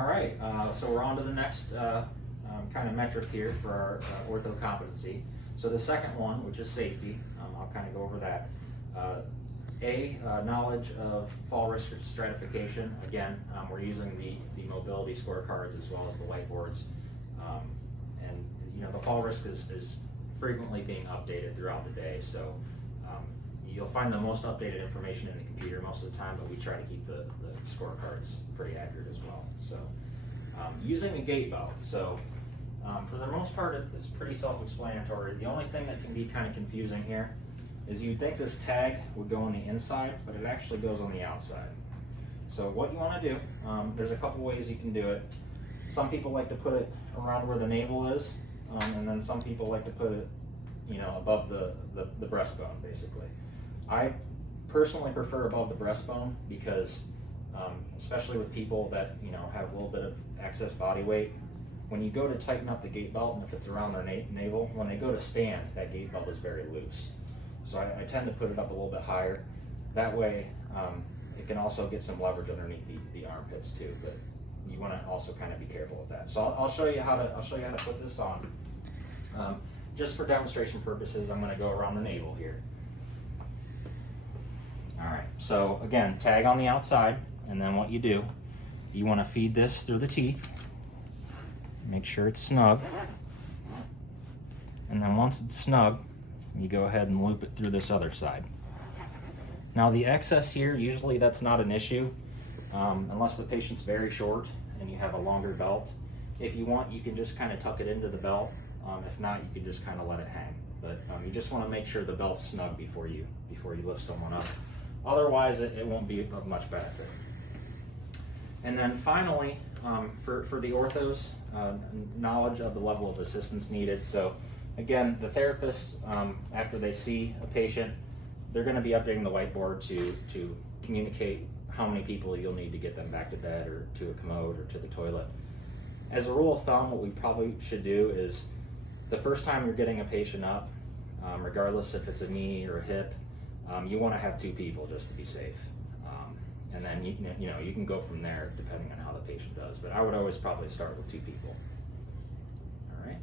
All right, so we're on to the next kind of metric here for our ortho competency. So the second one, which is safety, I'll kind of go over that. Knowledge of fall risk stratification. Again, we're using the mobility scorecards as well as the whiteboards. And you know, the fall risk is frequently being updated throughout the day. So you'll find the most updated information in the computer most of the time, but we try to keep the scorecards pretty accurate as well. So using the gait belt. So for the most part, it's pretty self-explanatory. The only thing that can be kind of confusing here is you'd think this tag would go on the inside, but it actually goes on the outside. So what you want to do, there's a couple ways you can do it. Some people like to put it around where the navel is, and then some people like to put it, you know, above the breastbone, basically. I personally prefer above the breastbone because, especially with people that, you know, have a little bit of excess body weight, when you go to tighten up the gait belt, and if it's around their navel, when they go to stand, that gait belt is very loose. So I tend to put it up a little bit higher. That way, it can also get some leverage underneath the armpits too. But you want to also kind of be careful with that. So I'll show you how to put this on. Just for demonstration purposes, I'm going to go around the navel here. All right. So again, tag on the outside, and then what you do, you want to feed this through the teeth. Make sure it's snug. And then once it's snug, you go ahead and loop it through this other side. Now the excess here, usually that's not an issue, unless the patient's very short and you have a longer belt. If you want, you can just kind of tuck it into the belt. If not, you can just kind of let it hang. But you just want to make sure the belt's snug before you lift someone up. Otherwise, it won't be of much benefit. And then finally, for the orthos, knowledge of the level of assistance needed. So again, the therapist, after they see a patient, they're going to be updating the whiteboard to communicate how many people you'll need to get them back to bed or to a commode or to the toilet. As a rule of thumb, what we probably should do is the first time you're getting a patient up, regardless if it's a knee or a hip, you want to have 2 people just to be safe. And then you can go from there depending on how the patient does. But I would always probably start with 2 people. All right.